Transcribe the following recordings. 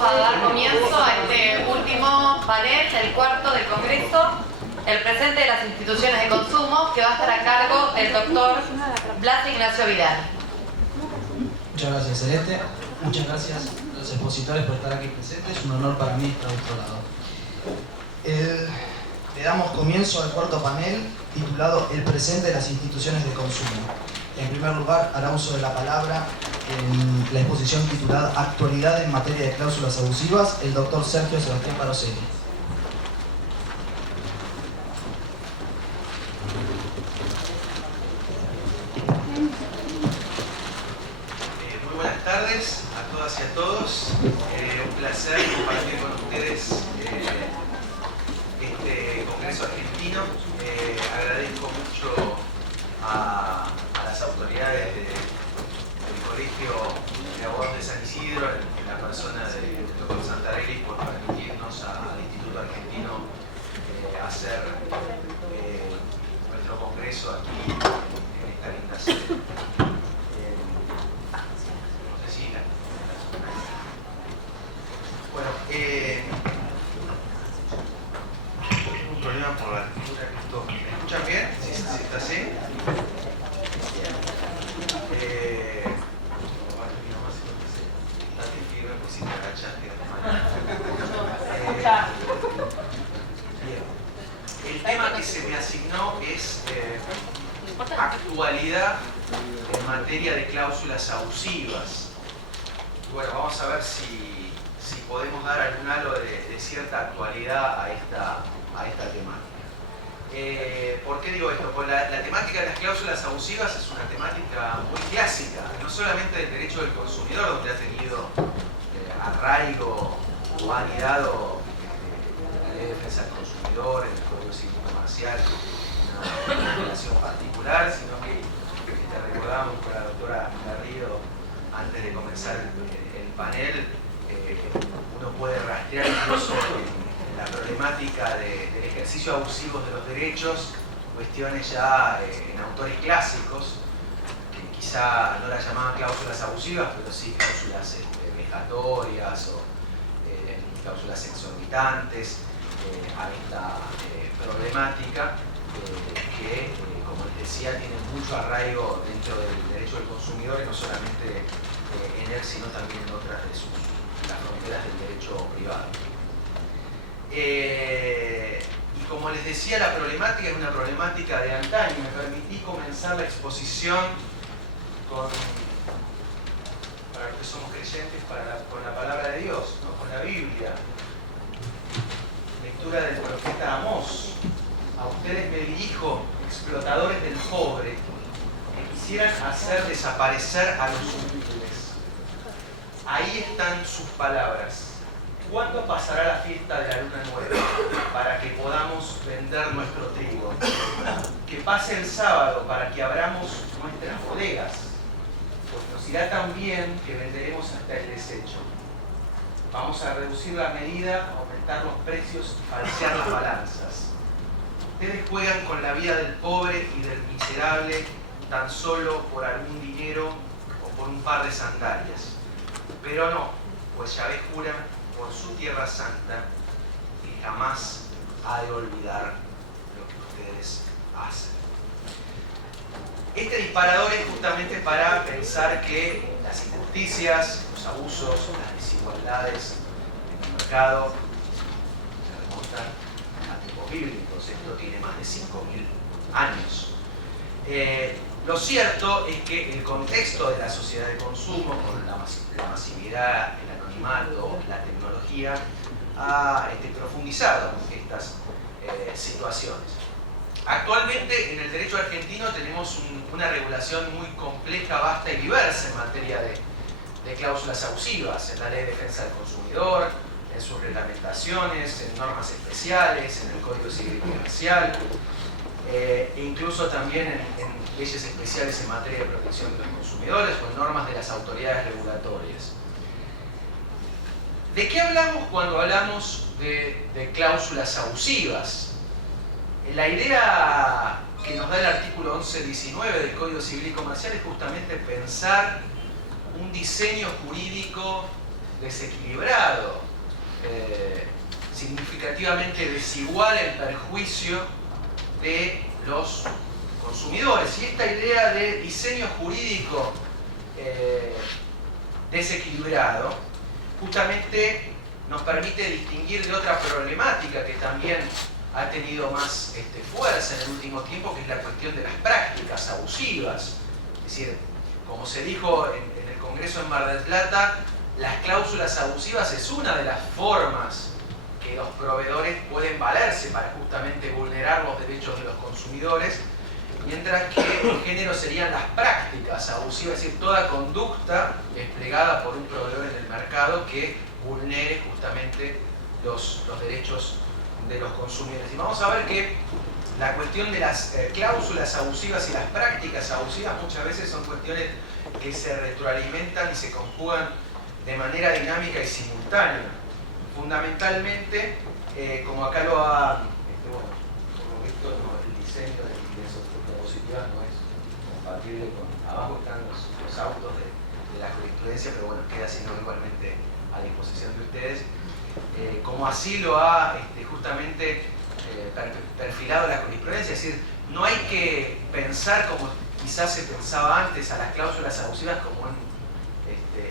vamos a dar comienzo a este último panel, el cuarto del Congreso, el presente de las instituciones de consumo, que va a estar a cargo del doctor Blas Ignacio Vidal. Muchas gracias, Celeste. Muchas gracias a los expositores por estar aquí presentes. Es un honor para mí estar a vuestro lado. Le damos comienzo al cuarto panel, titulado El presente de las instituciones de consumo. En primer lugar, hará uso de la palabra en la exposición titulada Actualidad en materia de cláusulas abusivas, el doctor Sergio Sebastián Paroseli. Muy buenas tardes a todas y a todos. Un placer compartir con ustedes este Congreso Argentino. Agradezco mucho a las autoridades del Colegio de Abogados de San Isidro, en la persona del doctor Santarelli, por permitirnos al Instituto Argentino hacer nuestro congreso aquí en esta linda sede. Bueno, tengo un problema por la lectura que esto. ¿Me escuchan bien? ¿Sí está así? El tema que se me asignó es actualidad en materia de cláusulas abusivas. Y bueno, vamos a ver si podemos dar algún halo de cierta actualidad a esta temática. ¿Por qué digo esto? Porque la temática de las cláusulas abusivas es una temática muy clásica, no solamente del derecho del consumidor, donde ha tenido arraigo o ha anidado la ley de defensa del consumidor, en el Código Civil Comercial, una relación particular, sino que recordamos con la doctora Garrido antes de comenzar el panel, uno puede rastrear incluso en la problemática del ejercicio abusivo de los derechos, cuestiones ya en autores clásicos, que quizá no las llamaban cláusulas abusivas, pero sí cláusulas vejatorias o cláusulas exorbitantes a esta problemática que, como les decía, tiene mucho arraigo dentro del derecho del consumidor, y no solamente en él, sino también en otras de las fronteras del derecho privado. Y como les decía, la problemática es una problemática de antaño. Me permití comenzar la exposición para los que somos creyentes, con la palabra de Dios, ¿no? Con la Biblia. Lectura del profeta Amós. A ustedes me dirijo, explotadores del pobre, que quisieran hacer desaparecer a los humildes. Ahí están sus palabras. ¿Cuándo pasará la fiesta de la luna nueva para que podamos vender nuestro trigo? Que pase el sábado para que abramos nuestras bodegas, pues nos irá tan bien que venderemos hasta el desecho. Vamos a reducir la medida, aumentar los precios y falsear las balanzas. Ustedes juegan con la vida del pobre y del miserable tan solo por algún dinero o por un par de sandalias. Pero no, pues Yahvé jura por su tierra santa que jamás ha de olvidar lo que ustedes hacen. Este disparador es justamente para pensar que las injusticias, los abusos, las desigualdades en el mercado se remontan a tiempos bíblicos. Esto tiene más de 5.000 años. Lo cierto es que el contexto de la sociedad de consumo, con la masividad, el anonimato, la tecnología, ha profundizado estas situaciones. Actualmente en el derecho argentino tenemos una regulación muy compleja, vasta y diversa en materia de cláusulas abusivas, en la Ley de Defensa del Consumidor, en sus reglamentaciones, en normas especiales, en el Código Civil Comercial, e incluso también en leyes especiales en materia de protección de los consumidores o en normas de las autoridades regulatorias. ¿De qué hablamos cuando hablamos de cláusulas abusivas? La idea que nos da el artículo 11.19 del Código Civil y Comercial es justamente pensar un diseño jurídico desequilibrado, significativamente desigual en perjuicio de los consumidores. Y esta idea de diseño jurídico desequilibrado justamente nos permite distinguir de otra problemática que también ha tenido más fuerza en el último tiempo, que es la cuestión de las prácticas abusivas. Es decir, como se dijo en el Congreso en Mar del Plata, las cláusulas abusivas es una de las formas que los proveedores pueden valerse para justamente vulnerar los derechos de los consumidores, mientras que el género serían las prácticas abusivas, es decir, toda conducta desplegada por un proveedor en el mercado que vulnere justamente los derechos de los consumidores. Y vamos a ver que la cuestión de las cláusulas abusivas y las prácticas abusivas muchas veces son cuestiones que se retroalimentan y se conjugan de manera dinámica y simultánea. Fundamentalmente, como acá lo ha, bueno, por lo visto, no, el diseño de esas diapositivas no es compatible con, abajo están los autos de la jurisprudencia, pero bueno, queda sino igualmente a disposición de ustedes. Como así lo ha justamente perfilado la jurisprudencia, es decir, no hay que pensar como quizás se pensaba antes a las cláusulas abusivas como un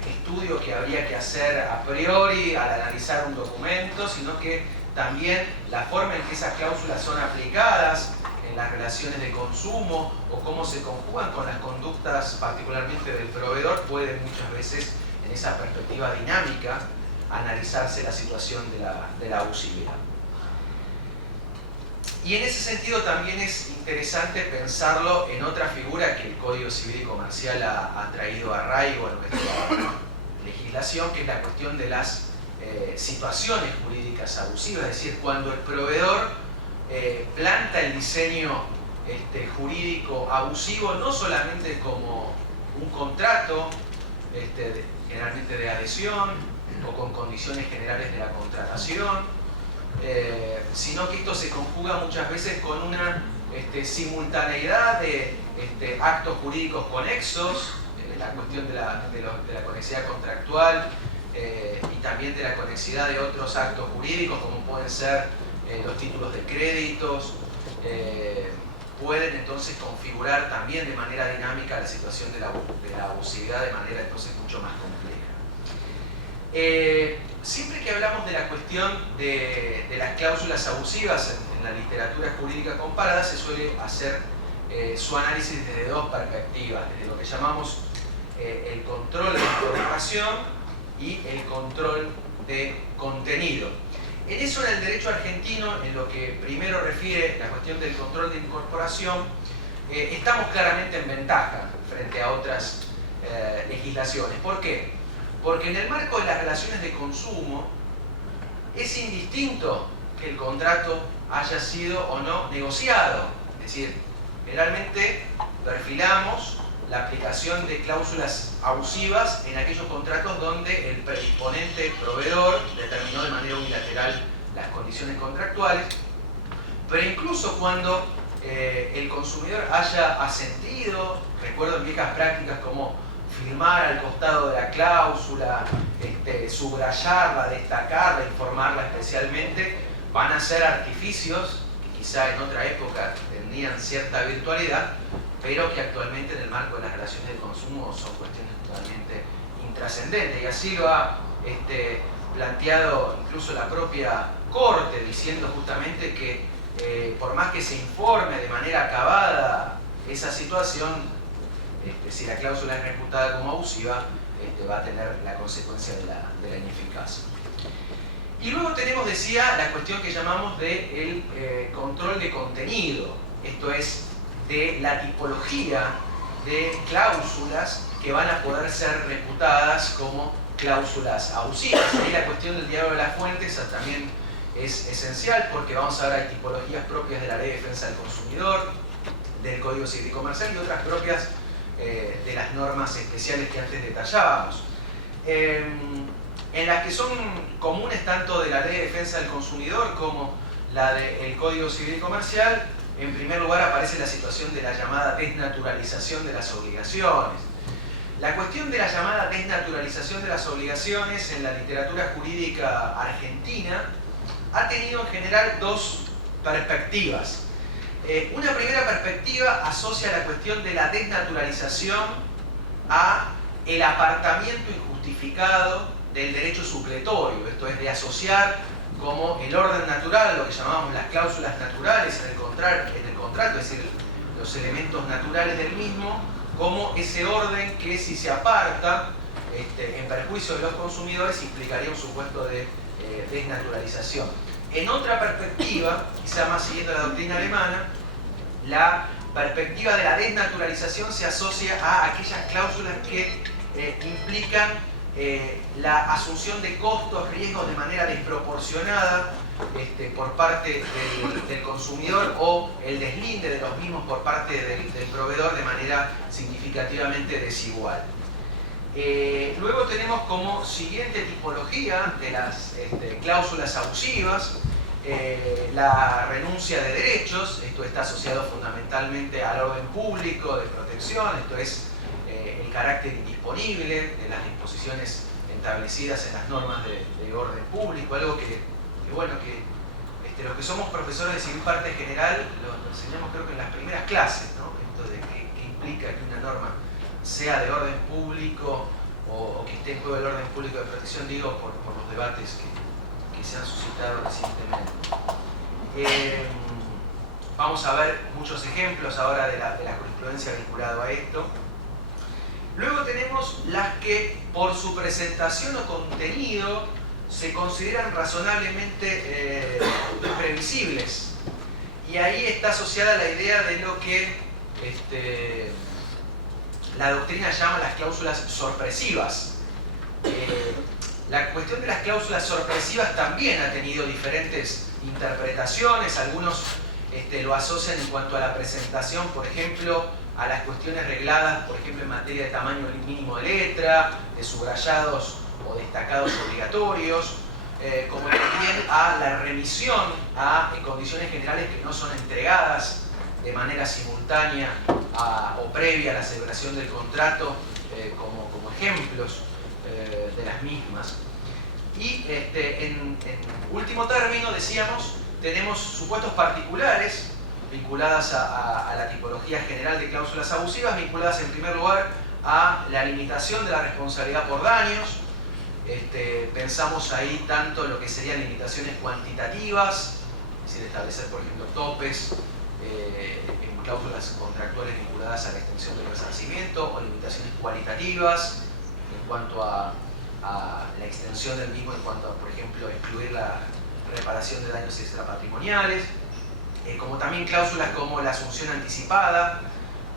estudio que habría que hacer a priori al analizar un documento, sino que también la forma en que esas cláusulas son aplicadas en las relaciones de consumo o cómo se conjugan con las conductas particularmente del proveedor puede muchas veces en esa perspectiva dinámica analizarse la situación de la abusividad. Y en ese sentido también es interesante pensarlo en otra figura que el Código Civil y Comercial ha traído arraigo a nuestra legislación, que es la cuestión de las situaciones jurídicas abusivas, es decir, cuando el proveedor planta el diseño jurídico abusivo no solamente como un contrato generalmente de adhesión o con condiciones generales de la contratación, sino que esto se conjuga muchas veces con una simultaneidad de actos jurídicos conexos, la cuestión de la conexidad contractual y también de la conexidad de otros actos jurídicos como pueden ser los títulos de créditos, pueden entonces configurar también de manera dinámica la situación de la abusividad de manera entonces mucho más compleja. Siempre que hablamos de la cuestión de las cláusulas abusivas en la literatura jurídica comparada, se suele hacer su análisis desde dos perspectivas, desde lo que llamamos el control de incorporación y el control de contenido. En eso, en el derecho argentino, en lo que primero refiere la cuestión del control de incorporación, estamos claramente en ventaja frente a otras legislaciones. ¿Por qué? Porque en el marco de las relaciones de consumo es indistinto que el contrato haya sido o no negociado. Es decir, generalmente perfilamos la aplicación de cláusulas abusivas en aquellos contratos donde el predisponente proveedor determinó de manera unilateral las condiciones contractuales, pero incluso cuando el consumidor haya asentido, recuerdo en viejas prácticas como firmar al costado de la cláusula, subrayarla, destacarla, informarla especialmente, van a ser artificios que quizá en otra época tendrían cierta virtualidad, pero que actualmente en el marco de las relaciones de consumo son cuestiones totalmente intrascendentes. Y así lo ha planteado incluso la propia Corte, diciendo justamente que por más que se informe de manera acabada esa situación, si la cláusula es reputada como abusiva, va a tener la consecuencia de la ineficacia. Y luego tenemos, decía, la cuestión que llamamos de el control de contenido, esto es, de la tipología de cláusulas que van a poder ser reputadas como cláusulas abusivas. Ahí la cuestión del diálogo de las fuentes también es esencial, porque vamos a ver, hay tipologías propias de la Ley de Defensa del Consumidor, del Código Civil y Comercial y otras propias de las normas especiales que antes detallábamos. En las que son comunes tanto de la Ley de Defensa del Consumidor como la del Código Civil y Comercial, en primer lugar aparece la situación de la llamada desnaturalización de las obligaciones. La cuestión de la llamada desnaturalización de las obligaciones en la literatura jurídica argentina ha tenido en general dos perspectivas. Una primera perspectiva asocia la cuestión de la desnaturalización a el apartamiento injustificado del derecho supletorio, esto es, de asociar como el orden natural, lo que llamamos las cláusulas naturales en el contrato, es decir, los elementos naturales del mismo, como ese orden que, si se aparta en perjuicio de los consumidores, implicaría un supuesto de desnaturalización. En otra perspectiva, quizá más siguiendo la doctrina alemana, la perspectiva de la desnaturalización se asocia a aquellas cláusulas que implican la asunción de costos, riesgos de manera desproporcionada por parte del consumidor, o el deslinde de los mismos por parte del proveedor de manera significativamente desigual. Luego tenemos como siguiente tipología de las cláusulas abusivas la renuncia de derechos. Esto está asociado fundamentalmente al orden público de protección, esto es el carácter indisponible de las disposiciones establecidas en las normas de orden público, algo que los que somos profesores de civil parte general lo enseñamos, creo que en las primeras clases, ¿no? Esto de qué implica que una norma sea de orden público o que esté en juego el orden público de protección, digo, por los debates que se han suscitado recientemente. Vamos a ver muchos ejemplos ahora de la jurisprudencia vinculado a esto. Luego tenemos las que, por su presentación o contenido, se consideran razonablemente imprevisibles. Y ahí está asociada la idea de lo que la doctrina llama las cláusulas sorpresivas. La cuestión de las cláusulas sorpresivas también ha tenido diferentes interpretaciones. Algunos lo asocian en cuanto a la presentación, por ejemplo, a las cuestiones regladas, por ejemplo, en materia de tamaño mínimo de letra, de subrayados o destacados obligatorios, como también a la remisión a condiciones generales que no son entregadas de manera simultánea o previa a la celebración del contrato, como ejemplos de las mismas. Y en último término, decíamos, tenemos supuestos particulares vinculadas a la tipología general de cláusulas abusivas, vinculadas en primer lugar a la limitación de la responsabilidad por daños. Pensamos ahí tanto lo que serían limitaciones cuantitativas, es decir, establecer, por ejemplo, topes en cláusulas contractuales vinculadas a la extensión del resarcimiento, o limitaciones cualitativas en cuanto a la extensión del mismo, en cuanto a, por ejemplo, excluir la reparación de daños extrapatrimoniales, como también cláusulas como la asunción anticipada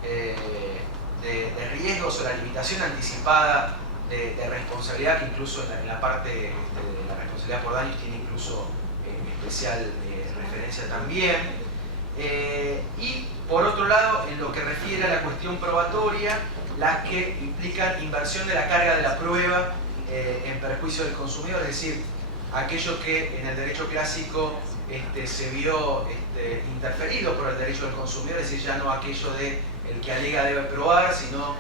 de riesgos, o la limitación anticipada de responsabilidad, que incluso en la parte de la responsabilidad por daños tiene incluso especial referencia también. Y por otro lado, en lo que refiere a la cuestión probatoria, las que implican inversión de la carga de la prueba en perjuicio del consumidor, es decir, aquello que en el derecho clásico se vio interferido por el derecho del consumidor, es decir, ya no aquello de el que alega debe probar, sino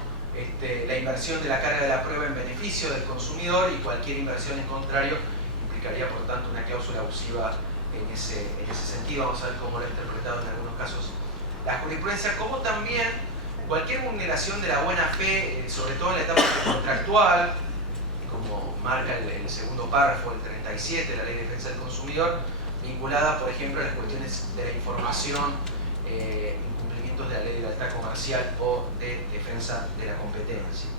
la inversión de la carga de la prueba en beneficio del consumidor, y cualquier inversión en contrario implicaría, por tanto, una cláusula abusiva en ese sentido. Vamos a ver cómo lo ha interpretado en algunos casos la jurisprudencia, como también cualquier vulneración de la buena fe, sobre todo en la etapa contractual, como marca el segundo párrafo, el 37 de la Ley de Defensa del Consumidor, vinculada, por ejemplo, a las cuestiones de la información, incumplimientos de la Ley de Lealtad Comercial o de defensa de la competencia.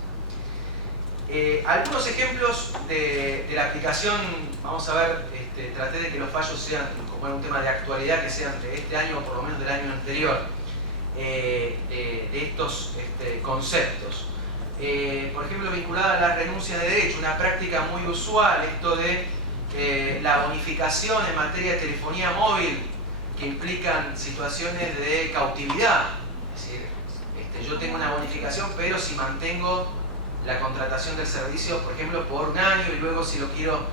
Algunos ejemplos de la aplicación, vamos a ver, traté de que los fallos sean, como era un tema de actualidad, que sean de este año o por lo menos del año anterior, de estos conceptos. Por ejemplo, vinculada a la renuncia de derecho, una práctica muy usual, esto de la bonificación en materia de telefonía móvil, que implican situaciones de cautividad. Es decir, yo tengo una bonificación, pero si mantengo la contratación del servicio, por ejemplo, por un año, y luego si lo quiero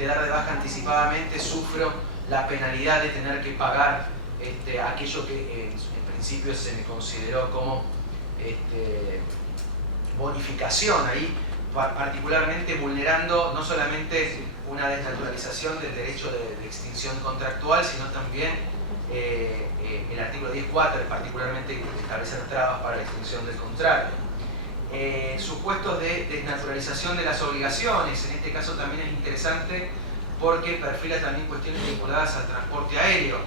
dar de baja anticipadamente, sufro la penalidad de tener que pagar aquello que en principio se me consideró como bonificación ahí, particularmente vulnerando no solamente una desnaturalización del derecho de extinción contractual, sino también el artículo 10.4, particularmente establecer trabas para la extinción del contrato. Supuestos de desnaturalización de las obligaciones, en este caso también es interesante porque perfila también cuestiones vinculadas al transporte aéreo.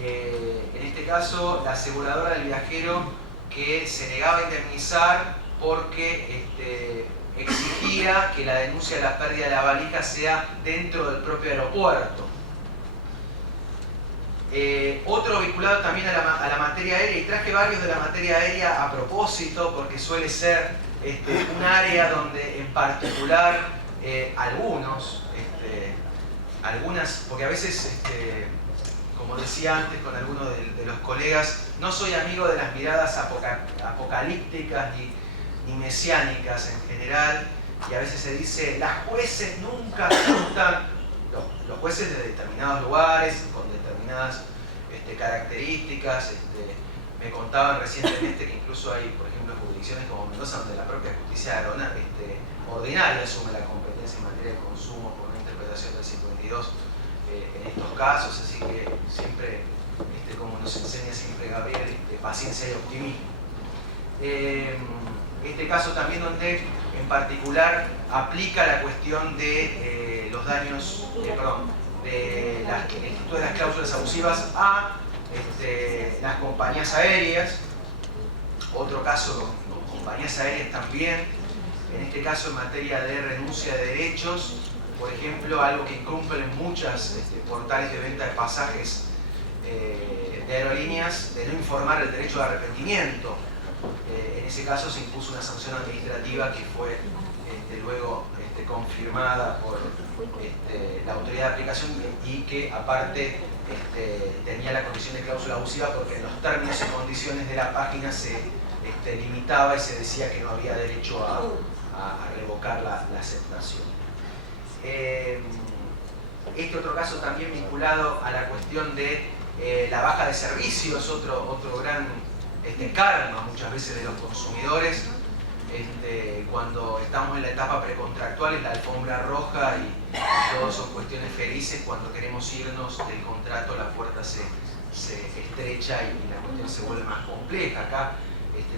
En este caso, la aseguradora del viajero que se negaba a indemnizar porque exigía que la denuncia de la pérdida de la valija sea dentro del propio aeropuerto. Otro vinculado también a la materia aérea, y traje varios de la materia aérea a propósito porque suele ser un área donde en particular algunas, porque a veces, como decía antes con algunos de los colegas, no soy amigo de las miradas apocalípticas ni mesiánicas en general, y a veces se dice, las jueces nunca asustan, los jueces de determinados lugares, con determinadas características. Me contaban recientemente que incluso hay, por ejemplo, jurisdicciones como Mendoza, donde la propia justicia ordinaria asume la competencia en materia de consumo por una interpretación del 52 en estos casos, así que siempre, como nos enseña siempre Gabriel, paciencia y optimismo. Este caso también donde en particular aplica la cuestión de los daños, de el instituto de las cláusulas abusivas a las compañías aéreas. Otro caso con compañías aéreas también, en este caso en materia de renuncia de derechos, por ejemplo, algo que incumplen muchas portales de venta de pasajes de aerolíneas, de no informar el derecho de arrepentimiento. En ese caso se impuso una sanción administrativa que fue luego confirmada por la autoridad de aplicación y que aparte tenía la condición de cláusula abusiva porque en los términos y condiciones de la página se limitaba y se decía que no había derecho a revocar la aceptación. Este otro caso también vinculado a la cuestión de la baja de servicios, otro gran karma muchas veces de los consumidores. Cuando estamos en la etapa precontractual, es la alfombra roja y todas son cuestiones felices. Cuando queremos irnos del contrato, la puerta se estrecha y la cuestión se vuelve más compleja. Acá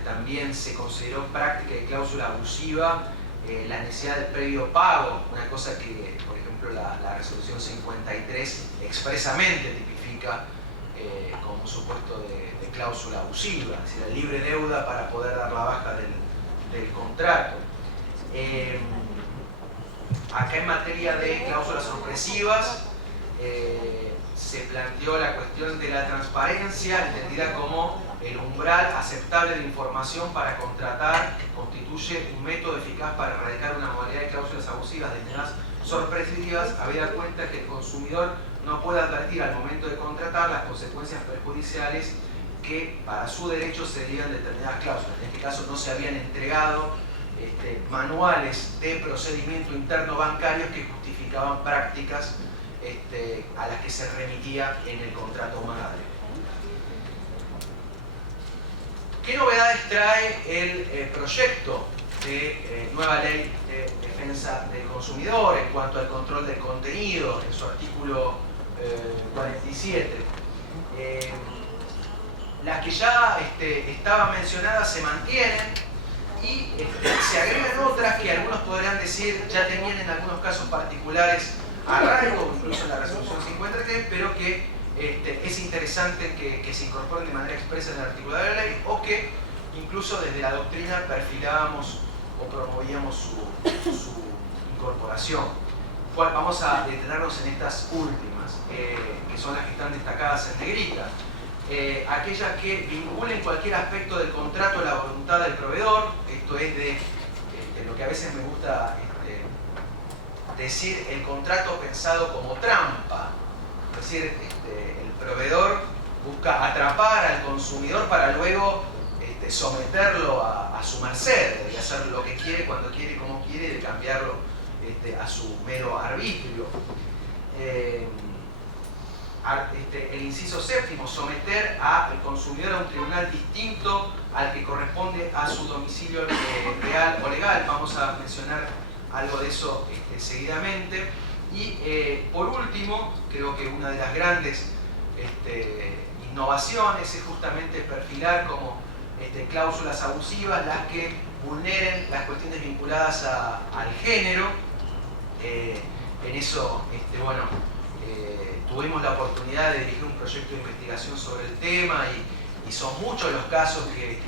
también se consideró práctica de cláusula abusiva la necesidad del previo pago, una cosa que, por ejemplo, la resolución 53 expresamente tipifica como supuesto de cláusula abusiva, es decir, la libre deuda para poder dar la baja del contrato. Acá en materia de cláusulas sorpresivas se planteó la cuestión de la transparencia, entendida como el umbral aceptable de información para contratar, constituye un método eficaz para erradicar una modalidad de cláusulas abusivas destinadas sorpresivas, habida cuenta que el consumidor no puede advertir al momento de contratar las consecuencias perjudiciales que para su derecho se derivan de determinadas cláusulas. En este caso no se habían entregado manuales de procedimiento interno bancarios que justificaban prácticas a las que se remitía en el contrato madre. ¿Qué novedades trae el proyecto de nueva ley de defensa del consumidor en cuanto al control del contenido en su artículo 47? Las que ya estaban mencionadas se mantienen y se agregan otras que algunos podrán decir ya tenían en algunos casos particulares arraigo, incluso en la resolución 53, pero que es interesante que se incorporen de manera expresa en el artículo de la ley, o que incluso desde la doctrina perfilábamos o promovíamos su incorporación. Vamos a detenernos en estas últimas, que son las que están destacadas en negrita. Aquellas que vinculen cualquier aspecto del contrato a la voluntad del proveedor, esto es de lo que a veces me gusta decir, el contrato pensado como trampa, es decir, el proveedor busca atrapar al consumidor para luego someterlo a su merced, de hacer lo que quiere, cuando quiere, como quiere, y de cambiarlo a su mero arbitrio. el inciso séptimo, someter al consumidor a un tribunal distinto al que corresponde a su domicilio real o legal. Vamos a mencionar algo de eso seguidamente. Y por último, creo que una de las grandes innovaciones es justamente perfilar como cláusulas abusivas las que vulneren las cuestiones vinculadas al género. En eso, tuvimos la oportunidad de dirigir un proyecto de investigación sobre el tema y son muchos los casos que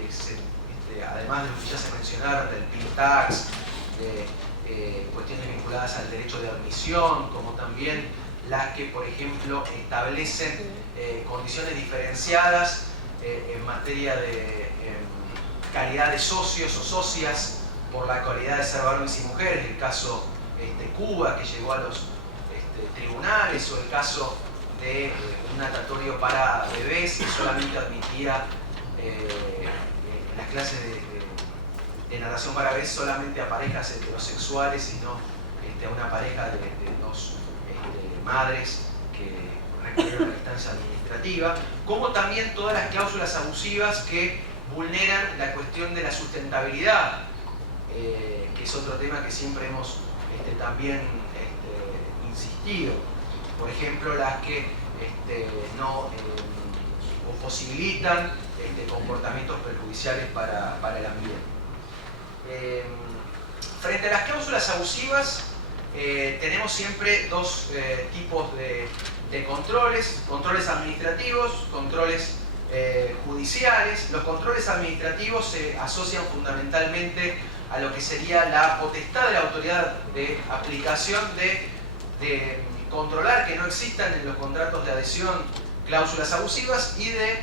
además de los que ya se mencionaron, del pin tax, cuestiones vinculadas al derecho de admisión, como también las que, por ejemplo, establecen condiciones diferenciadas en materia de calidad de socios o socias por la calidad de ser varones y mujeres, el caso Cuba, que llegó a los tribunales, o el caso de un natatorio para bebés que solamente admitía en las clases de natación para bebés solamente a parejas heterosexuales y no a una pareja de dos madres que requirieron la instancia administrativa, como también todas las cláusulas abusivas que vulneran la cuestión de la sustentabilidad, que es otro tema que siempre hemos también insistido. Por ejemplo, las que no o posibilitan comportamientos perjudiciales para el ambiente. Frente a las cláusulas abusivas, tenemos siempre dos tipos de controles: controles administrativos, controles judiciales. Los controles administrativos se asocian fundamentalmente a lo que sería la potestad de la autoridad de aplicación de controlar que no existan en los contratos de adhesión cláusulas abusivas y de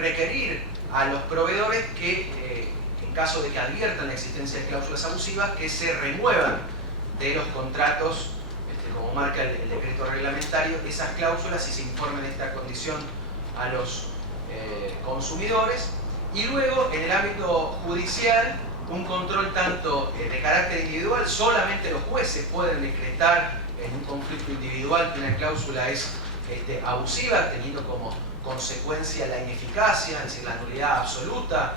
requerir a los proveedores que, en caso de que adviertan la existencia de cláusulas abusivas, que se remuevan de los contratos, como marca el decreto reglamentario, esas cláusulas y se informe de esta condición a los consumidores. Y luego, en el ámbito judicial, un control tanto de carácter individual: solamente los jueces pueden decretar en un conflicto individual que una cláusula es abusiva, teniendo como consecuencia la ineficacia, es decir, la nulidad absoluta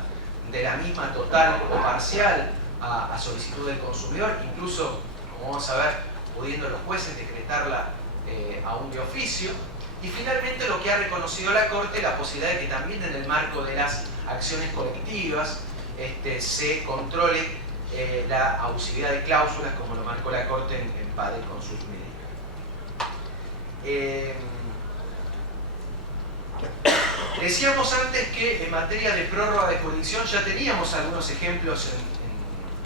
de la misma, total o parcial, a solicitud del consumidor, incluso, como vamos a ver, pudiendo los jueces decretarla aún de oficio. Y finalmente, lo que ha reconocido la Corte, la posibilidad de que también en el marco de las acciones colectivas se controle la abusividad de cláusulas, como lo marcó la Corte en PADE con sus medidas. Decíamos antes que en materia de prórroga de jurisdicción ya teníamos algunos ejemplos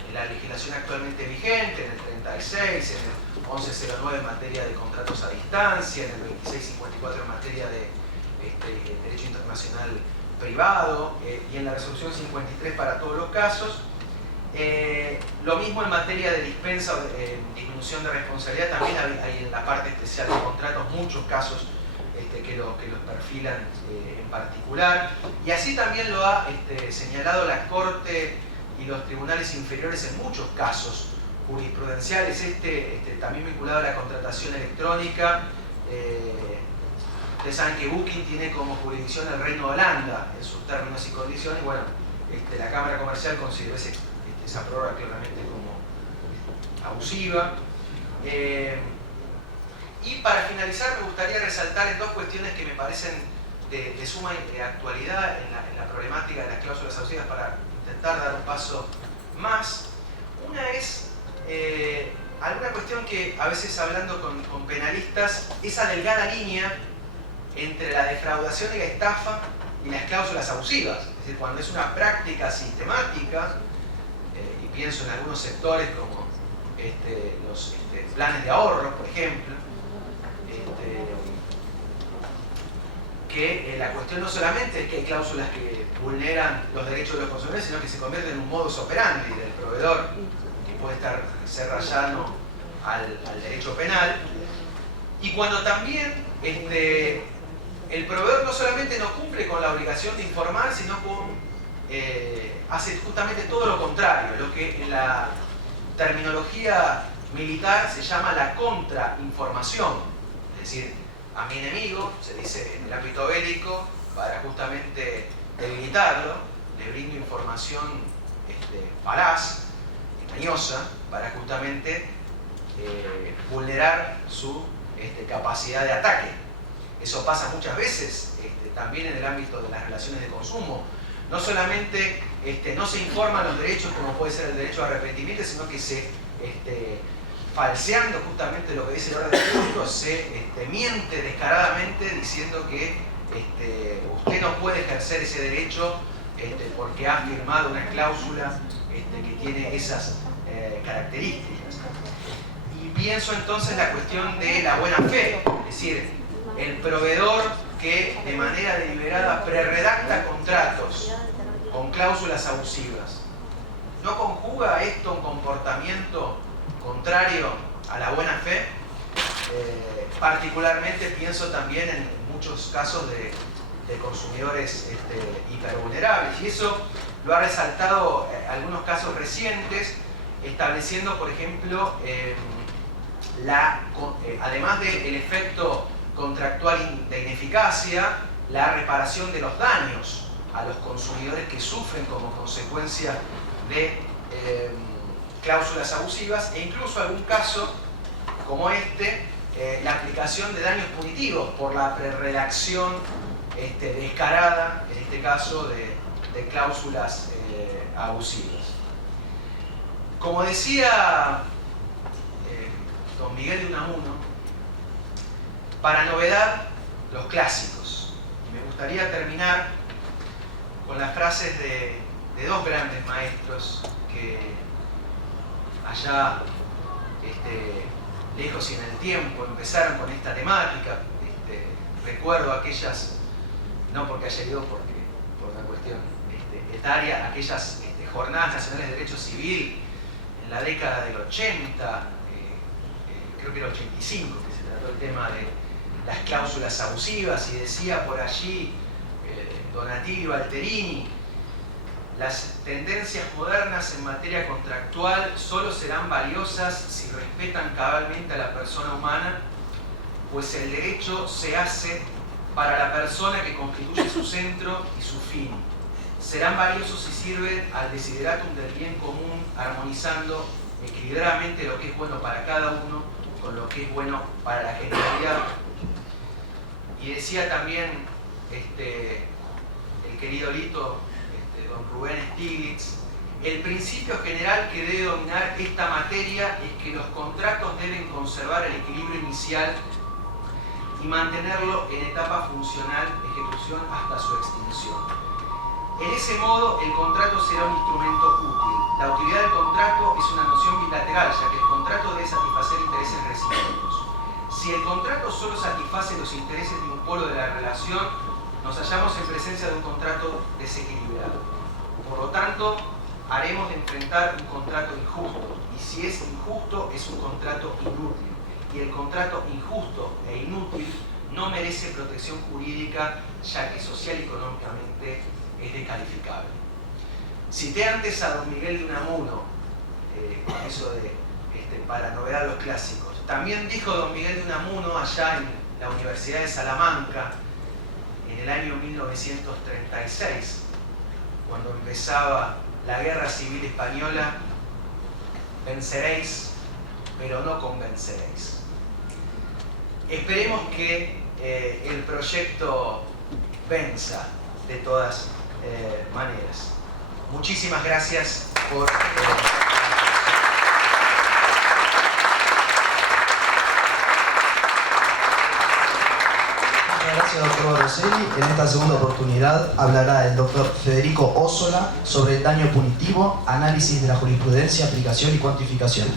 en la legislación actualmente vigente, en el 36, en el 1109 en materia de contratos a distancia, en el 2654 en materia de derecho internacional privado, y en la resolución 53 para todos los casos. Lo mismo en materia de dispensa o disminución de responsabilidad. También hay en la parte especial de contratos muchos casos que los perfilan en particular, y así también lo ha señalado la Corte y los tribunales inferiores en muchos casos jurisprudenciales. También vinculado a la contratación electrónica. Ustedes saben que Booking tiene como jurisdicción el Reino de Holanda en sus términos y condiciones. Bueno, la Cámara Comercial consideró esa prórroga claramente como abusiva. Y para finalizar, me gustaría resaltar en dos cuestiones que me parecen de suma actualidad en la problemática de las cláusulas abusivas, para intentar dar un paso más. Una es alguna cuestión que a veces, hablando con penalistas, esa delgada línea entre la defraudación y la estafa y las cláusulas abusivas. Es decir, cuando es una práctica sistemática, y pienso en algunos sectores como los planes de ahorro, por ejemplo, que la cuestión no solamente es que hay cláusulas que vulneran los derechos de los consumidores, sino que se convierte en un modus operandi del proveedor, que puede ser rayano al derecho penal. Y cuando también el proveedor no solamente no cumple con la obligación de informar, sino hace justamente todo lo contrario, lo que en la terminología militar se llama la contrainformación. Es decir, a mi enemigo, se dice en el ámbito bélico, para justamente debilitarlo, le brindo información falaz, engañosa, para justamente vulnerar su capacidad de ataque. Eso pasa muchas veces también en el ámbito de las relaciones de consumo. No solamente no se informan los derechos, como puede ser el derecho de arrepentimiento, sino que se, falseando justamente lo que dice el orden público, se miente descaradamente diciendo que usted no puede ejercer ese derecho porque ha firmado una cláusula que tiene esas características. Y pienso entonces la cuestión de la buena fe, es decir, el proveedor que de manera deliberada prerredacta contratos con cláusulas abusivas. ¿No conjuga esto un comportamiento contrario a la buena fe? Particularmente pienso también en muchos casos de consumidores hipervulnerables, y eso lo ha resaltado algunos casos recientes, estableciendo, por ejemplo, además del efecto contractual de ineficacia, la reparación de los daños a los consumidores que sufren como consecuencia de cláusulas abusivas, e incluso algún caso como la aplicación de daños punitivos por la prerredacción descarada, en este caso, de cláusulas abusivas. Como decía don Miguel de Unamuno, para novedad, los clásicos. Y me gustaría terminar con las frases de dos grandes maestros que allá lejos y en el tiempo empezaron con esta temática. Recuerdo aquellas, no porque haya ido por una cuestión etaria, aquellas jornadas nacionales de derecho civil en la década del 80, creo que era 85, que se trató el tema de las cláusulas abusivas, y decía por allí Donatello Alterini: las tendencias modernas en materia contractual solo serán valiosas si respetan cabalmente a la persona humana, pues el derecho se hace para la persona que constituye su centro y su fin. Serán valiosos si sirven al desideratum del bien común, armonizando equilibradamente lo que es bueno para cada uno con lo que es bueno para la generalidad. Y decía también el querido Lito, don Rubén Stiglitz: el principio general que debe dominar esta materia es que los contratos deben conservar el equilibrio inicial y mantenerlo en etapa funcional de ejecución hasta su extinción. En ese modo, el contrato será un instrumento útil. La utilidad del contrato es una noción bilateral, ya que el contrato debe satisfacer intereses recíprocos. Si el contrato solo satisface los intereses de un polo de la relación, nos hallamos en presencia de un contrato desequilibrado. Por lo tanto, haremos de enfrentar un contrato injusto, y si es injusto, es un contrato inútil. Y el contrato injusto e inútil no merece protección jurídica, ya que social y económicamente es descalificable. Cité antes a don Miguel de Unamuno, con eso de para novedad los clásicos. También dijo don Miguel de Unamuno allá en la Universidad de Salamanca, en el año 1936, cuando empezaba la Guerra Civil Española: venceréis, pero no convenceréis. Esperemos que el proyecto venza de todas maneras. Muchísimas gracias por... Gracias, doctor Rosselli. En esta segunda oportunidad hablará el doctor Federico Ossola sobre el daño punitivo, análisis de la jurisprudencia, aplicación y cuantificación.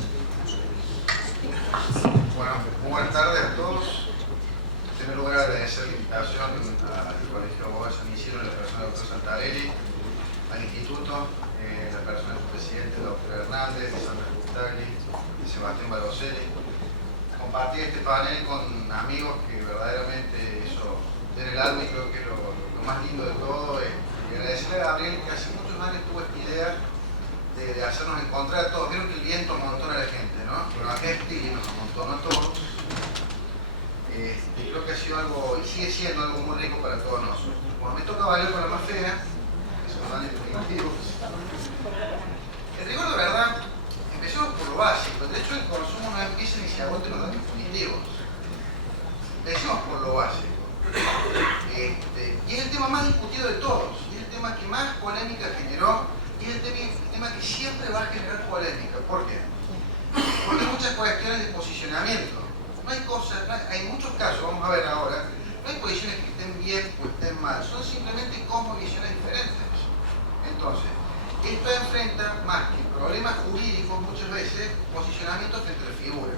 Bueno, muy buenas tardes a todos. En primer lugar, agradecer la invitación al Colegio de Abogados de San Isidro, en la persona del doctor Santarelli, al Instituto, en la persona del presidente, el doctor Hernández, Sandra Gustagli y Sebastián Baroselli. Compartir este panel con amigos que verdaderamente eso tiene el alma, y creo que lo más lindo de todo es agradecerle a Gabriel, que hace muchos años tuvo esta idea de hacernos encontrar a todos. Vieron que el viento amontona a la gente, ¿no? Bueno, acá es y nos amontonó a todos. Creo que ha sido algo, y sigue siendo algo muy rico para todos nosotros. Cuando me toca valer con la más fea, que son los daños punitivos, el rigor de verdad, empecemos por lo básico. El derecho del consumo no empieza ni se agota en los daños punitivos. Empecemos por lo básico. Y es el tema más discutido de todos, y es el tema que más polémica generó, y es el tema que siempre va a generar polémica. ¿Por qué? Porque hay muchas cuestiones de posicionamiento. No hay cosas, hay muchos casos, vamos a ver ahora, no hay posiciones que estén bien o estén mal, son simplemente cosmovisiones diferentes. Entonces, esto enfrenta más que problemas jurídicos muchas veces, posicionamientos frente a la figura.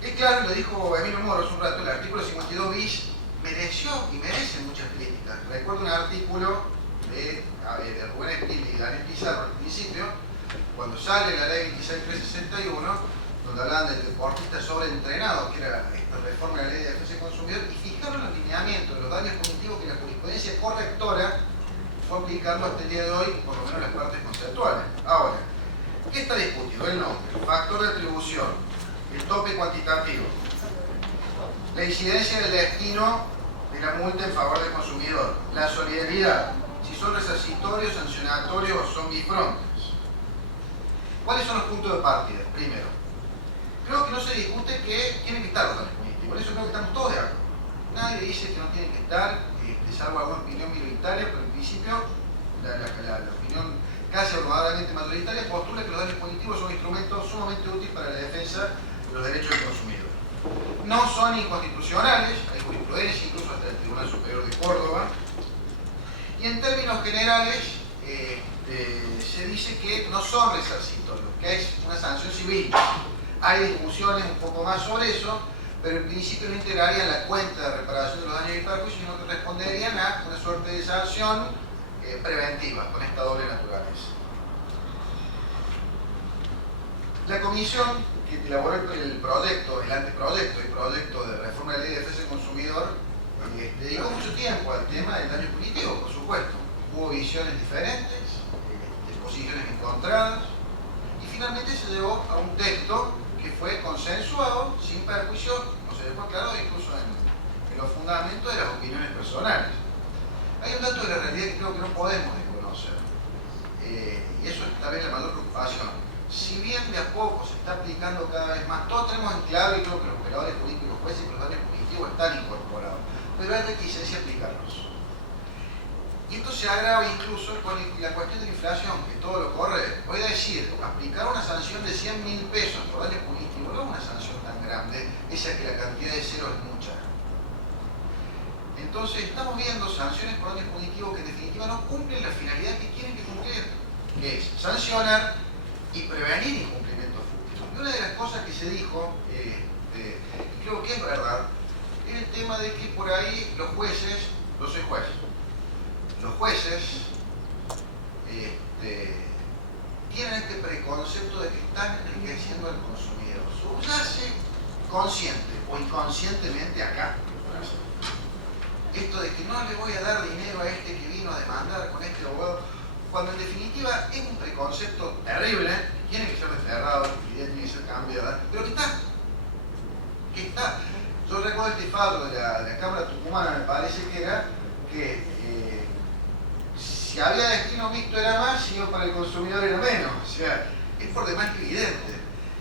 Es claro, lo dijo Emilio Moro hace un rato, el artículo 52 bis mereció y merece muchas críticas. Recuerdo un artículo de Rubén Espil y Daniel Pizarro al principio, cuando sale la ley 26361, donde hablaban del deportista sobreentrenado, que era esta reforma de la ley de defensa del consumidor, y fijaron los lineamientos de los daños punitivos que la jurisprudencia correctora fue aplicando hasta el día de hoy, por lo menos las partes conceptuales. Ahora, ¿qué está discutido? El nombre, el factor de atribución, el tope cuantitativo, la incidencia del destino de la multa en favor del consumidor, la solidaridad, si son resarcitorios, sancionatorios o son bifrontes. ¿Cuáles son los puntos de partida? Primero, creo que no se discute que tienen que estar los daños punitivos, por eso creo que estamos todos de acuerdo. Nadie dice que no tienen que estar, salvo alguna opinión minoritaria, pero en principio la opinión casi abrumadoramente mayoritaria postula que los daños punitivos son instrumentos sumamente útiles para la defensa de los derechos del consumidor. No son inconstitucionales, hay jurisprudencia incluso hasta el Tribunal Superior de Córdoba, y en términos generales se dice que no son resarcitorios, que es una sanción civil. Hay discusiones un poco más sobre eso, pero en principio no integrarían la cuenta de reparación de los daños y perjuicios, sino que responderían a una suerte de sanción preventiva, con esta doble naturaleza. La comisión que elaboró el proyecto, el anteproyecto y proyecto de reforma de la ley de defensa del consumidor, dedicó mucho tiempo al tema del daño punitivo, por supuesto. Hubo visiones diferentes, posiciones encontradas, y finalmente se llegó a un texto que fue consensuado, sin perjuicio, no se dejó claro incluso en los fundamentos de las opiniones personales. Hay un dato de la realidad que creo que no podemos desconocer, y eso es tal vez la mayor preocupación. Si bien de a poco se está aplicando cada vez más, todos tenemos en claro, y creo que los operadores jurídicos y los jueces, que los daños punitivos están incorporados, pero hay reticencia a aplicarlos. Y esto se agrava incluso con la cuestión de la inflación, que todo lo corre. Voy a decir, aplicar una sanción de 100.000 pesos por daños punitivos no es una sanción tan grande, esa que la cantidad de cero es mucha. Entonces estamos viendo sanciones por daños punitivos que en definitiva no cumplen la finalidad que tienen que cumplir, que es sancionar y prevenir incumplimientos futuros. Y una de las cosas que se dijo, y creo que es verdad, es el tema de que por ahí los jueces, yo soy juez, los jueces tienen este preconcepto de que están enriqueciendo al consumidor. Subyace consciente o inconscientemente acá. Esto de que no le voy a dar dinero a este que vino a demandar con este abogado, cuando en definitiva es un preconcepto terrible, tiene que ser desterrado, la idea tiene que ser cambiada, pero que está. Yo recuerdo este fallo de la Cámara Tucumana, me parece que era que si había destino mixto era más, si no para el consumidor era menos. O sea, es por demás que evidente.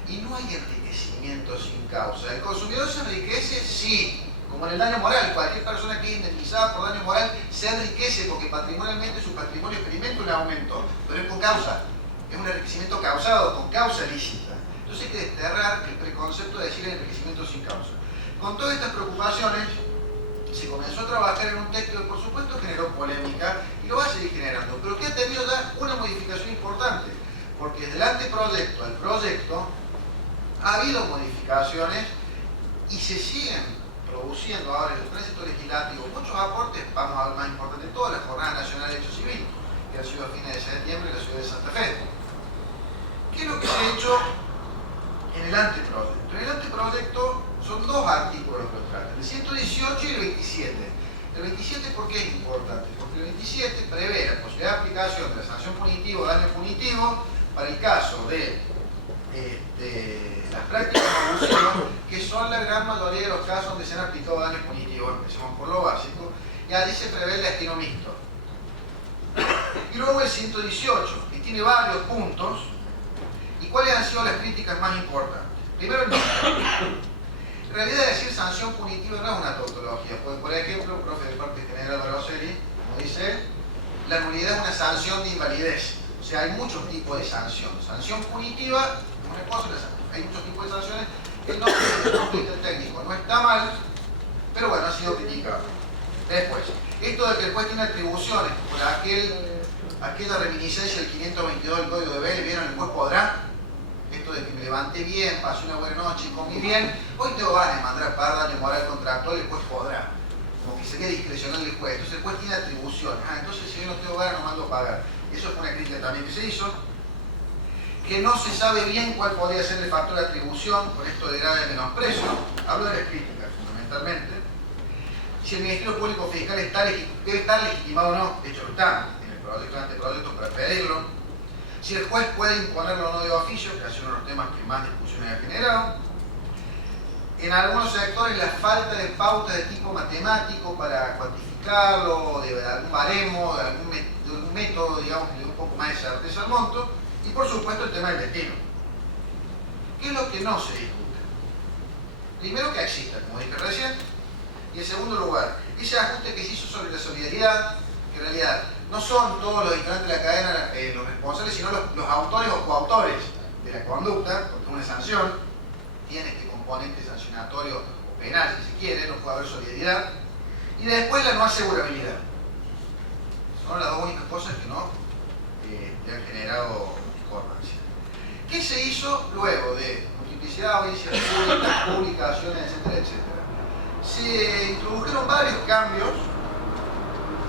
Y no hay enriquecimiento sin causa. ¿El consumidor se enriquece? Sí. Como en el daño moral, cualquier persona que es indemnizada por daño moral se enriquece porque patrimonialmente su patrimonio experimenta un aumento, pero es con causa, es un enriquecimiento causado, con causa lícita. Entonces hay que desterrar el preconcepto de decir enriquecimiento sin causa. Con todas estas preocupaciones se comenzó a trabajar en un texto que por supuesto generó polémica y lo va a seguir generando, pero que ha tenido ya una modificación importante, porque desde el anteproyecto al proyecto ha habido modificaciones y se siguen produciendo ahora en el tránsito legislativo muchos aportes. Vamos a ver más importante de todas, la Jornada Nacional de Derecho Civil, que ha sido a fines de septiembre en la ciudad de Santa Fe. ¿Qué es lo que se ha hecho en el anteproyecto? En el anteproyecto son dos artículos que lo tratan, el 118 y el 27. El 27, ¿por qué es importante? Porque el 27 prevé la posibilidad de aplicación de la sanción punitiva o daño punitivo para el caso de las prácticas abusivas, que son las la gran mayoría de los casos donde se han aplicado daños punitivos. Empecemos por lo básico. Y allí se prevé el destino mixto. Y luego el 118, que tiene varios puntos. ¿Y cuáles han sido las críticas más importantes? Primero, el mixto. En realidad decir sanción punitiva no es una tautología. Porque, por ejemplo, el profe de parte general Rosselli, como dice, la nulidad es una sanción de invalidez. O sea, hay muchos tipos de sanción. Sanción punitiva, una cosa, hay muchos tipos de sanciones. El nombre del técnico no está mal, pero bueno, ha sido criticado. Después, esto de que el juez tiene atribuciones por aquella reminiscencia del 522 del Código de Vélez, ¿vieron? El juez podrá. Esto de que me levanté bien, pasé una buena noche y comí bien, hoy te van a mandar para daño moral contractual y el juez podrá. Como que sería discrecional del juez. Entonces el juez tiene atribuciones. Entonces si yo no tengo ganas, no mando a pagar. Eso fue una crítica también que se hizo. Que no se sabe bien cuál podría ser el factor de atribución con esto de grave menosprecio. Hablo de las críticas, fundamentalmente. Si el Ministerio Público Fiscal debe estar legitimado o no, de hecho lo está en el proyecto de anteproyecto para pedirlo. Si el juez puede imponerlo o no de oficio, que ha sido uno de los temas que más discusiones ha generado. En algunos sectores la falta de pautas de tipo matemático para cuantificarlo, de algún baremo, de algún método, digamos, que le dé un poco más de certeza al monto. Y por supuesto el tema del destino. ¿Qué es lo que no se discute? Primero que exista, como dije recién, y en segundo lugar, ese ajuste que se hizo sobre la solidaridad, que en realidad no son todos los integrantes de la cadena los responsables, sino los autores o coautores de la conducta, porque una sanción tiene este componente sancionatorio o penal, si se quiere, no puede haber solidaridad, y después la no asegurabilidad. Son las dos únicas cosas que no le han generado discordancia. ¿Qué se hizo luego de multiplicidad de audiencias públicas, publicaciones, etcétera, etcétera? Se introdujeron varios cambios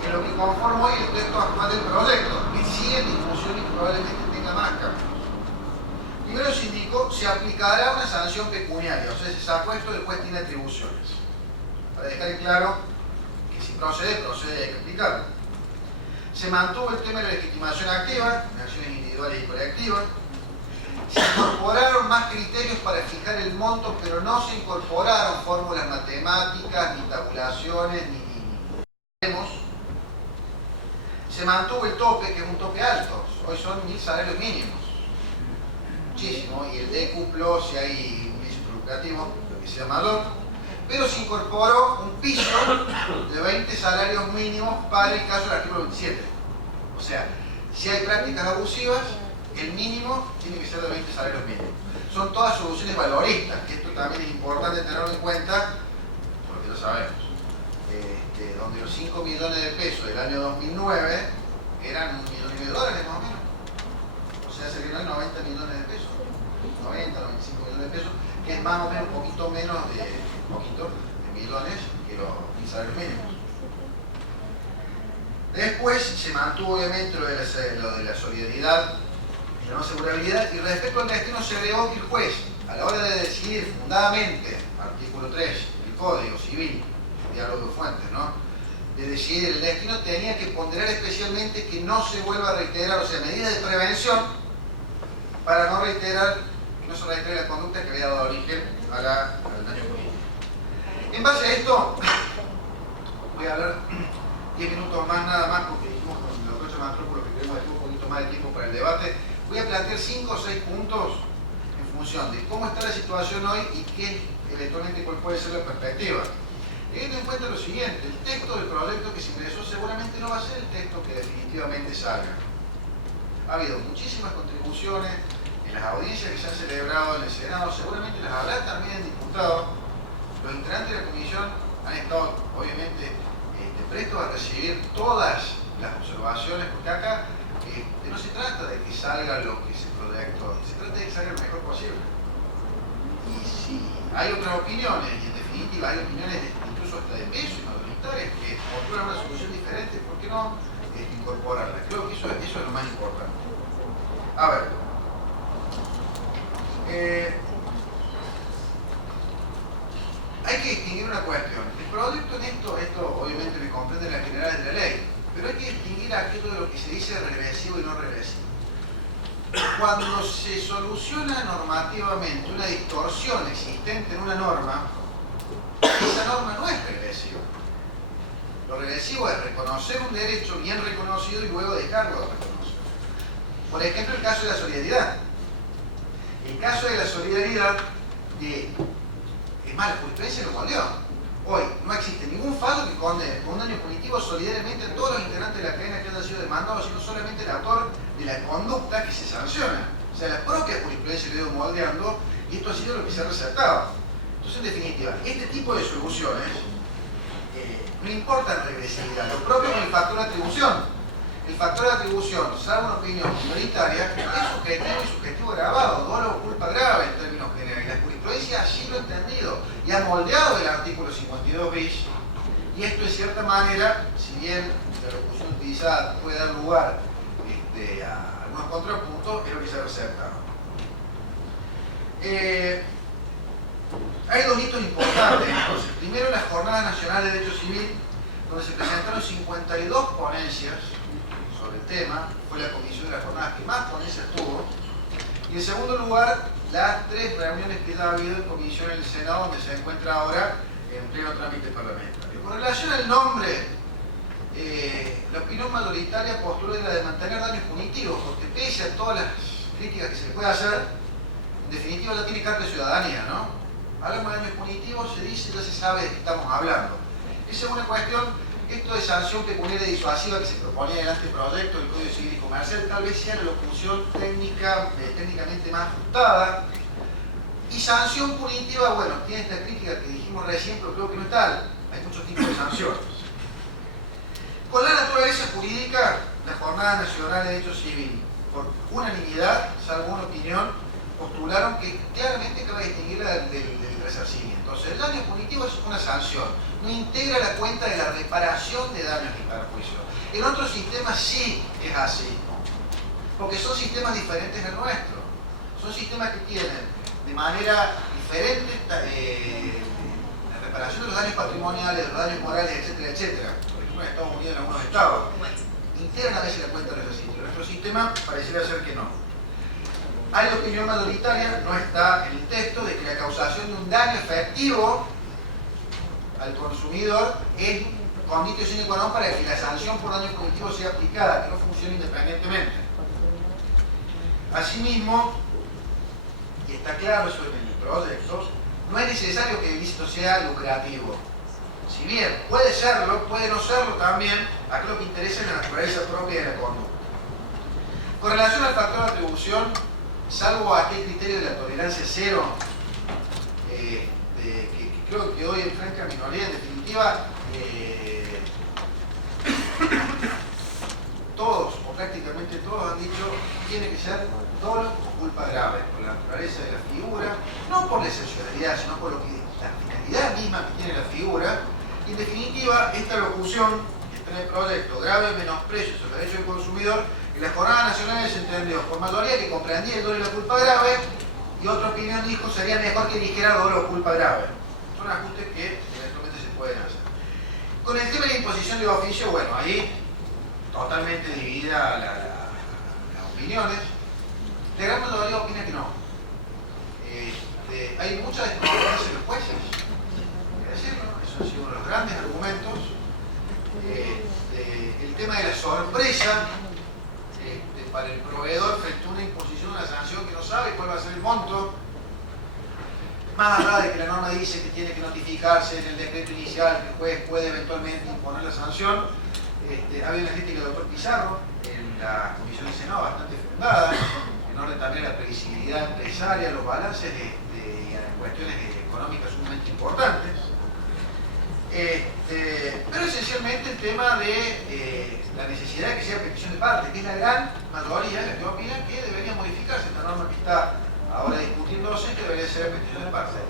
en lo que conforma hoy el texto actual del proyecto, que sigue en discusión y probablemente tenga más cambios. Primero se indicó, se aplicará una sanción pecuniaria, o sea, se sacó esto, el juez tiene atribuciones. Para dejar en claro que si procede, hay que aplicarlo. Se mantuvo el tema de la legitimación activa, en acciones individuales y colectivas. Se incorporaron más criterios para fijar el monto, pero no se incorporaron fórmulas matemáticas, ni tabulaciones, ni se mantuvo el tope, que es un tope alto. Hoy son 1000 salarios mínimos. Muchísimo. Y el decuplo, si hay un inicio lucrativo, lo que sea mayor. Pero se incorporó un piso de 20 salarios mínimos para el caso del artículo 27. O sea, si hay prácticas abusivas, el mínimo tiene que ser de 20 salarios mínimos. Son todas soluciones valoristas, que esto también es importante tenerlo en cuenta, porque lo sabemos. Donde los 5 millones de pesos del año 2009 eran $1,5 millones más o menos. O sea, se vieron 90 millones de pesos. 90, 95 millones de pesos, que es más o menos un poquito menos de millones que los 1000 salarios mínimos. Después se mantuvo obviamente lo de la solidaridad y la no asegurabilidad, y respecto al destino se agregó que el juez, a la hora de decidir fundadamente, artículo 3 del Código Civil, diálogo de fuentes, ¿no?, de decidir el destino, tenía que ponderar especialmente que no se vuelva a reiterar, o sea, medidas de prevención para no reiterar, que no se reitere la conducta que había dado origen al daño político. En base a esto, voy a hablar 10 minutos más nada más, porque dijimos con el doctor Chamantrópolis que queremos dejar un poquito más de tiempo para el debate. Voy a plantear 5 o 6 puntos en función de cómo está la situación hoy y qué eventualmente cuál puede ser la perspectiva. Teniendo en cuenta lo siguiente, el texto del proyecto que se ingresó seguramente no va a ser el texto que definitivamente salga. Ha habido muchísimas contribuciones en las audiencias que se han celebrado en el Senado, seguramente las habrá también en diputados. Los integrantes de la comisión han estado obviamente prestos a recibir todas las observaciones, porque acá no se trata de que salga lo que se proyectó, se trata de que salga lo mejor posible. Y si hay otras opiniones, y en definitiva hay opiniones incluso hasta de peso y mayoritarias que postulan una solución diferente, ¿por qué no incorporarla? Creo que eso es lo más importante. A ver. Hay que distinguir una cuestión. El proyecto en esto obviamente me comprende las generales de la ley, pero hay que distinguir aquello de lo que se dice regresivo y no regresivo. cuando se soluciona normativamente una distorsión existente en una norma, esa norma no es regresiva. Lo regresivo es reconocer un derecho bien reconocido y luego dejarlo de reconocer. Por ejemplo, el caso de la solidaridad. El caso de la solidaridad, es más, la jurisprudencia lo moldeó. Hoy no existe ningún fallo que condene con un daño punitivo solidariamente a todos los integrantes de la cadena que hayan sido demandados, sino solamente el autor de la conducta que se sanciona. O sea, la propia jurisprudencia lo ha ido moldeando y esto ha sido lo que se ha resaltado. Entonces, en definitiva, este tipo de soluciones no importa la regresividad, lo propio con el factor de atribución. El factor de atribución, salvo una opinión minoritaria, es subjetivo y subjetivo agravado, dolo o culpa grave en términos generales. La jurisprudencia así lo ha entendido y ha moldeado el artículo 52 bis, y esto en cierta manera, si bien la locución utilizada puede dar lugar a algunos contrapuntos, es lo que se ha resaltado. Hay dos hitos importantes. Entonces, primero, la Jornada Nacional de Derecho Civil, donde se presentaron 52 ponencias sobre el tema, fue la comisión de las jornadas que más ponencias tuvo. Y en segundo lugar, las 3 reuniones que ya ha habido en comisión en el Senado, donde se encuentra ahora en pleno trámite parlamentario. Con relación al nombre, la opinión mayoritaria postula la de mantener daños punitivos, porque pese a todas las críticas que se le puede hacer, en definitiva ya tiene carta de ciudadanía, ¿no? Hablamos de daños punitivos, se dice, ya se sabe de qué estamos hablando. Esa es una cuestión. Esto de sanción pecuniaria disuasiva que se proponía en el anteproyecto del Código Civil y Comercial tal vez sea la locución técnicamente más ajustada. Y sanción punitiva, bueno, tiene esta crítica que dijimos recién, pero creo que no es tal. Hay muchos tipos de sanciones. Con la naturaleza jurídica, la Jornada Nacional de Derecho Civil, por unanimidad, salvo una opinión, postularon que claramente cabe distinguirla del resarcimiento. Entonces, el daño punitivo es una sanción, no integra la cuenta de la reparación de daños y perjuicios. En otros sistemas sí es así, porque son sistemas diferentes al nuestro. Son sistemas que tienen de manera diferente la reparación de los daños patrimoniales, de los daños morales, etcétera, etcétera. Por ejemplo, en Estados Unidos, en algunos estados, integran a veces la cuenta del resarcimiento. En nuestro sistema pareciera ser que no. Hay la opinión mayoritaria, no está en el texto, de que la causación de un daño efectivo al consumidor es conditio sine qua non para que la sanción por daño punitivo sea aplicada, que no funcione independientemente. Asimismo, y está claro eso en el proyecto, no es necesario que el ilícito sea lucrativo. Si bien puede serlo, puede no serlo también, acá lo que interesa es la naturaleza propia de la conducta. Con relación al factor de atribución, salvo aquel criterio de la tolerancia cero, que creo que hoy en franca minoría, en definitiva, todos, o prácticamente todos, han dicho que tiene que ser dolo o culpa grave, por la naturaleza de la figura, no por la excepcionalidad, sino por lo que la finalidad misma que tiene la figura. Y en definitiva, esta locución que está en el proyecto, grave menosprecio sobre el derecho del consumidor, en las jornadas nacionales se entendió por mayoría que comprendía el dolo y la culpa grave, y otra opinión dijo sería mejor que dijera dolo o culpa grave. Son ajustes que eventualmente se pueden hacer. Con el tema de la imposición de oficio, bueno, ahí totalmente dividida las opiniones. La gran mayoría opina que no. Hay mucha desconfianza en los jueces, hay que decirlo, eso ha sido uno de los grandes argumentos. El tema de la sorpresa para el proveedor frente a una imposición de una sanción que no sabe cuál va a ser el monto, más allá de que la norma dice que tiene que notificarse en el decreto inicial que el juez puede eventualmente imponer la sanción. Había una crítica del doctor Pizarro en la comisión del Senado bastante fundada, en orden también a la previsibilidad empresaria, los balances de cuestiones económicas sumamente importantes. Pero esencialmente el tema de la necesidad de que sea petición de parte, que es la gran mayoría de los que opinan que debería modificarse esta norma que está ahora discutiéndose, que debería ser petición de parte.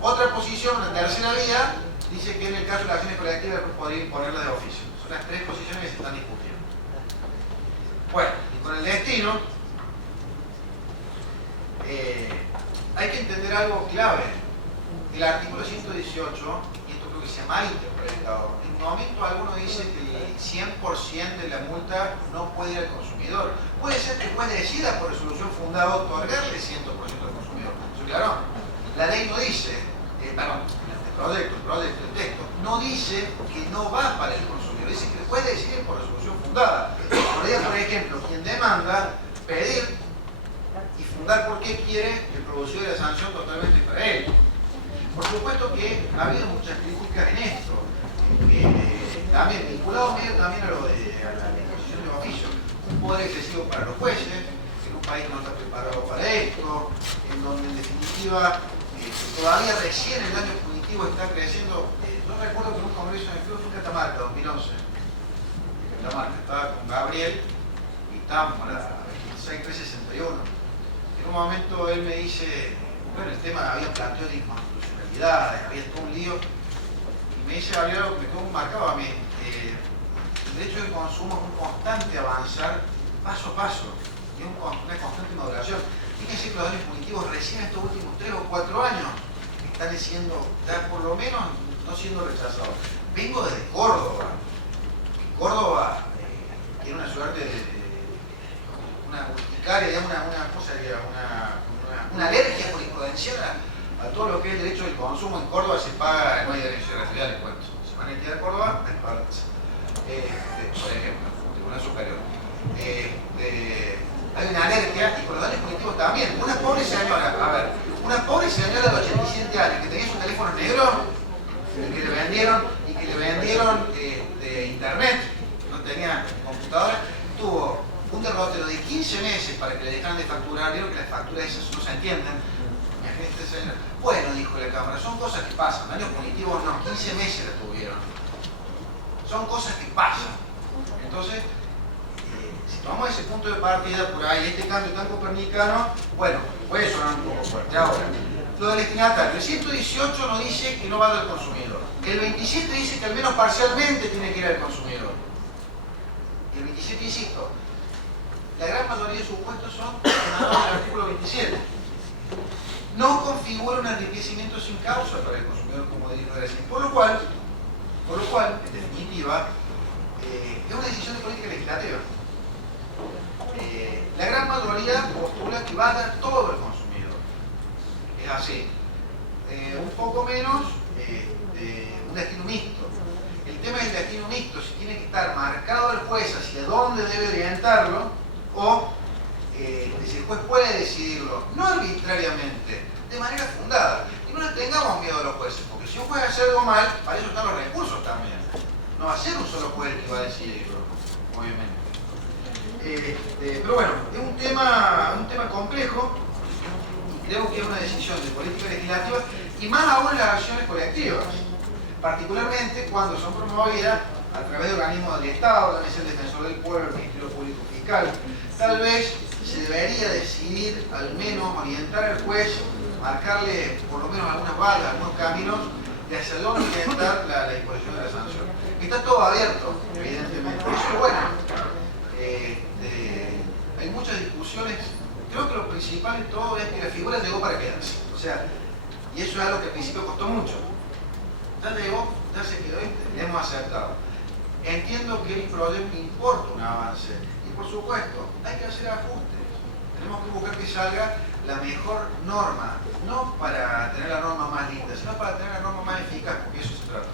Otra posición, la tercera vía, dice que en el caso de las acciones colectivas podría imponerla de oficio. Son las 3 posiciones que se están discutiendo. Bueno, y con el destino, hay que entender algo clave. El artículo 118, y esto creo que se malinterpreta. En un momento alguno dice que el 100% de la multa no puede ir al consumidor. Puede ser que el juez decida por resolución fundada otorgarle 100% al consumidor. Eso claro, la ley no dice, perdón, el texto, no dice que no va para el consumidor, dice que puede decidir por resolución fundada. Por ejemplo, quien demanda pedir y fundar por qué quiere el producir de la sanción totalmente para él. Por supuesto que ha habido muchas críticas en esto, también vinculado medio también a la disposición de oficio. Un poder excesivo para los jueces, en un país que no está preparado para esto, en donde en definitiva todavía recién el daño punitivo está creciendo. Yo recuerdo que en un congreso en el club fue en Catamarca, 2011. En Catamarca estaba con Gabriel y estábamos a la 26361. En un momento él me dice, bueno, el tema había planteo de inconstitucionalidad, había todo un lío, y me dice Gabriel algo que me quedó marcado a mí. El derecho del consumo es un constante avanzar paso a paso, y una constante maduración. Fíjense que los daños punitivos recién estos últimos 3 o 4 años están siendo, ya por lo menos, no siendo rechazados. Vengo desde Córdoba. Córdoba tiene una suerte de una urticaria, una alergia jurisprudencial a todo lo que es el derecho del consumo. En Córdoba se paga, no hay derecho de gratuidad de impuestos. Se van a entidad de Córdoba, hay que pagar la tasa. Por ejemplo, Tribunal Superior. Hay una alergia, y con los daños punitivos también. Una pobre señora de 87 años que tenía su teléfono negro, que le vendieron de internet, no tenía computadora, tuvo un derrotero de 15 meses para que le dejaran de facturar. Vieron que las facturas esas no se entienden. Bueno, dijo la Cámara, son cosas que pasan. Daños punitivos no, 15 meses la tuvieron. Son cosas que pasan. Entonces, si tomamos ese punto de partida por ahí, este cambio tan copernicano, bueno, puede sonar un poco fuerte. Ahora, lo del destinatario, el 118 no dice que no va al consumidor. El 27 dice que al menos parcialmente tiene que ir al consumidor. Y el 27, insisto, la gran mayoría de supuestos son emanados del artículo 27. No configura un enriquecimiento sin causa para el consumidor, como dijo recién. Por lo cual, en definitiva, es una decisión de política legislativa. La gran mayoría postula que va a dar todo el consumidor. Es así. Un poco menos un destino mixto. El tema del destino mixto, si tiene que estar marcado el juez hacia dónde debe orientarlo, o si el juez puede decidirlo, no arbitrariamente, de manera fundada. Y no le tengamos miedo a los jueces, porque si un juez hace algo mal, para eso están los recursos también. No va a ser un solo juez el que va a decidirlo, obviamente. Pero bueno, es un tema complejo, y creo que es una decisión de política legislativa, y más aún en las acciones colectivas, particularmente cuando son promovidas a través de organismos del Estado, también es el Defensor del Pueblo, el Ministerio Público Fiscal. Tal vez se debería decidir, al menos orientar al juez, marcarle por lo menos algunas balas, algunos caminos, de hacia dónde orientar la disposición de la sanción. Está todo abierto, evidentemente. Eso es bueno. Hay muchas discusiones. Creo que lo principal de todo es que la figura llegó para quedarse. O sea, y eso es algo que al principio costó mucho. Ya llegó, ya se quedó, le hemos aceptado. Entiendo que el proyecto importa un avance. Y por supuesto, hay que hacer ajustes. Tenemos que buscar que salga la mejor norma. No para tener la norma más linda, sino para tener la norma más eficaz, porque eso se trata.